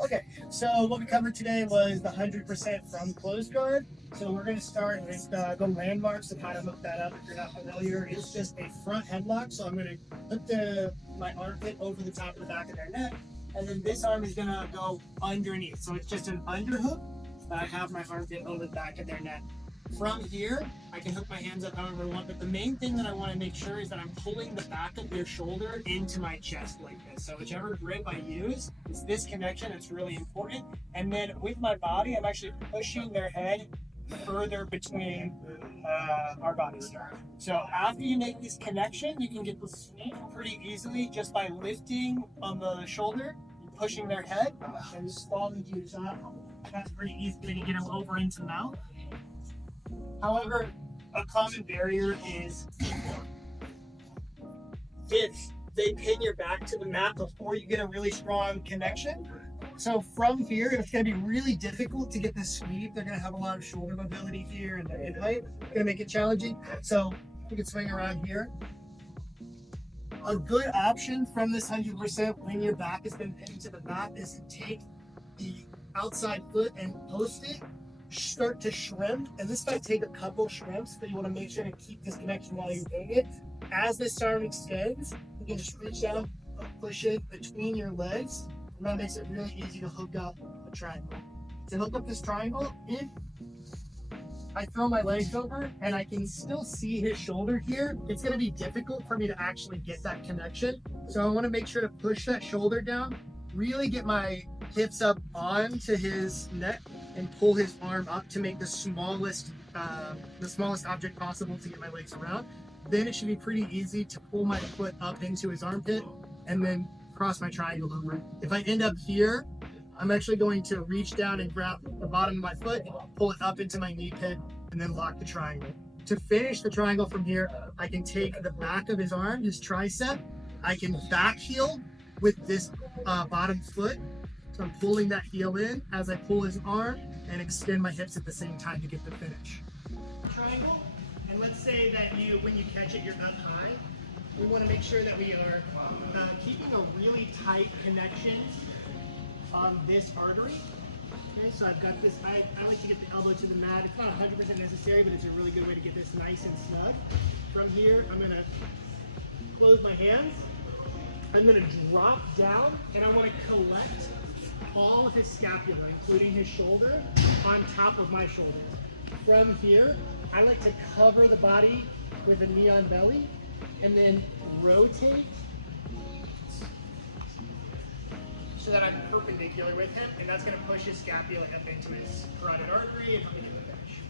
Okay, so what we covered today was the 100% from closed guard. So we're going to start with the landmarks to kind of look that up if you're not familiar. It's just a front headlock. So I'm going to put my armpit over the top of the back of their neck, and then this arm is going to go underneath. So it's just an underhook, but I have my armpit over the back of their neck. From here, I can hook my hands up however I want, but the main thing that I want to make sure is that I'm pulling the back of their shoulder into my chest like this. So whichever grip I use, it's this connection that's really important. And then with my body, I'm actually pushing their head further between our bodies. So after you make this connection, you can get the sweep pretty easily just by lifting on the shoulder, pushing their head, and just falling to your side. That's pretty easy to get them over into mouth. However, a common barrier is if they pin your back to the mat before you get a really strong connection. So from here, it's going to be really difficult to get this sweep. They're going to have a lot of shoulder mobility here and the height. It's going to make it challenging. So we can swing around here. A good option from this 100% when your back has been pinned to the mat is to take the outside foot and post it, start to shrimp, and this might take a couple shrimps, but you want to make sure to keep this connection while you're doing it. As this arm extends, you can just reach out, push it between your legs, and that makes it really easy to hook up a triangle. To hook up this triangle, if I throw my legs over and I can still see his shoulder here, it's going to be difficult for me to actually get that connection. So I want to make sure to push that shoulder down, really get my hips up onto his neck, and pull his arm up to make the smallest object possible to get my legs around. Then it should be pretty easy to pull my foot up into his armpit and then cross my triangle over. If I end up here, I'm actually going to reach down and grab the bottom of my foot, pull it up into my knee pit, and then lock the triangle. To finish the triangle from here, I can take the back of his arm, his tricep, I can back heel with this bottom foot. So I'm pulling that heel in as I pull his arm and extend my hips at the same time to get the finish. Triangle, and let's say that when you catch it, you're up high. We want to make sure that we are keeping a really tight connection on this artery. Okay, so I've got this, I like to get the elbow to the mat. It's not 100% necessary, but it's a really good way to get this nice and snug. From here, I'm going to close my hands. I'm going to drop down, and I want to collect all of his scapula, including his shoulder, on top of my shoulders. From here, I like to cover the body with a knee on belly, and then rotate so that I'm perpendicular with him, and that's going to push his scapula up into his carotid artery and help me get the finish.